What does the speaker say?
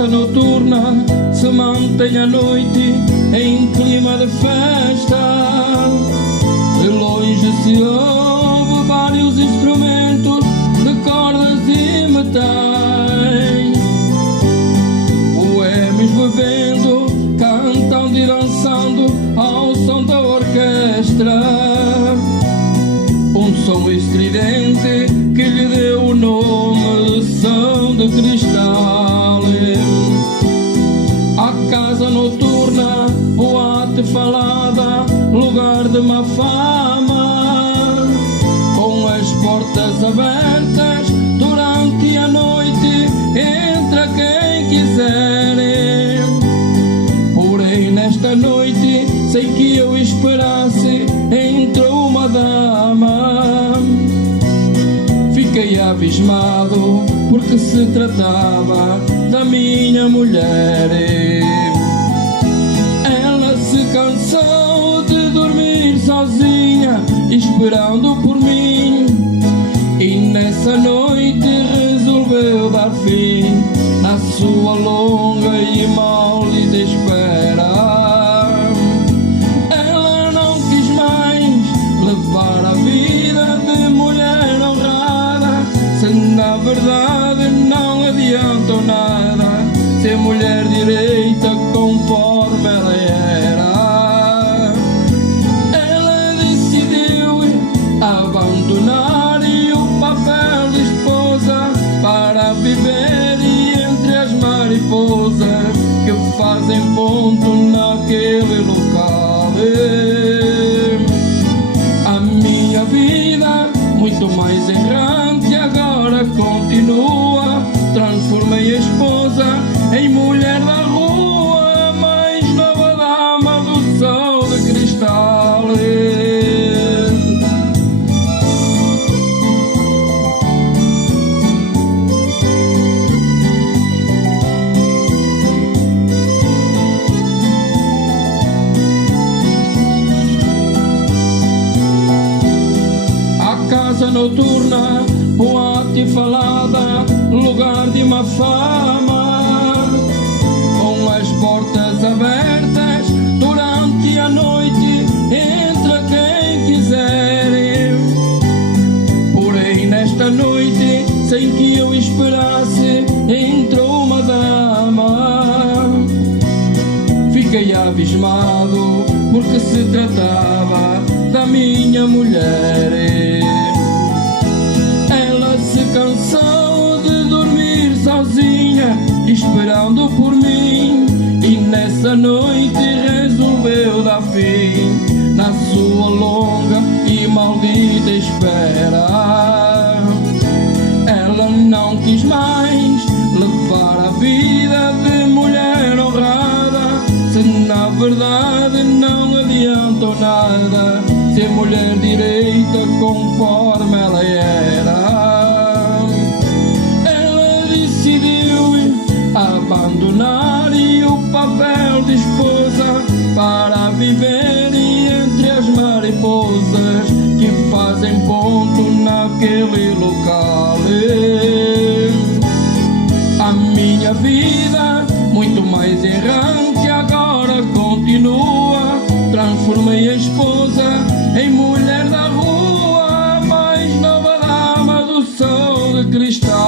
casa noturna se mantém à noite em clima de festa. De longe se ouve vários instrumentos de cordas e metais. Boêmios bebendo, cantando e dançando ao som da orquestra. Um som estridente que lhe deu o nome de Som de Cristal. A casa noturna, boate falada, lugar de má fama, com as portas abertas durante a noite, entra quem quiser. Porém nesta noite, sem que eu esperasse, entrou uma dama. Fiquei abismado, porque se tratava da minha mulher. Ela se cansou de dormir sozinha, esperando por mim, e nessa noite resolveu dar fim na sua longa e mólida espera. Ela não quis mais levar a vida de mulher honrada, se na verdade não adiantou nada ser mulher direita conforme ela era. Ela decidiu abandonar o papel de esposa para viver entre as mariposas que fazem ponto naquele local. A minha vida, muito mais errante, agora continua. Transformei a esposa em mulher da rua, a mais nova dama do Som de Cristal. A casa noturna, boate falada, lugar de má fama, com as portas abertas durante a noite, entra quem quiser. Porém nesta noite, sem que eu esperasse, entrou uma dama. Fiquei abismado, porque se tratava da minha mulher. Ela se cansou de dormir sozinha, esperando por mim, e nessa noite resolveu dar fim na sua longa e maldita espera. Ela não quis mais levar a vida de mulher honrada, se na verdade não adiantou nada ser mulher direita conforme ela era. Ela decidiu abandonar o papel de esposa para viver entre as mariposas que fazem ponto naquele local. A minha vida, muito mais errante, agora continua. Transformei a esposa em mulher da rua, a mais nova dama do Som de Cristal.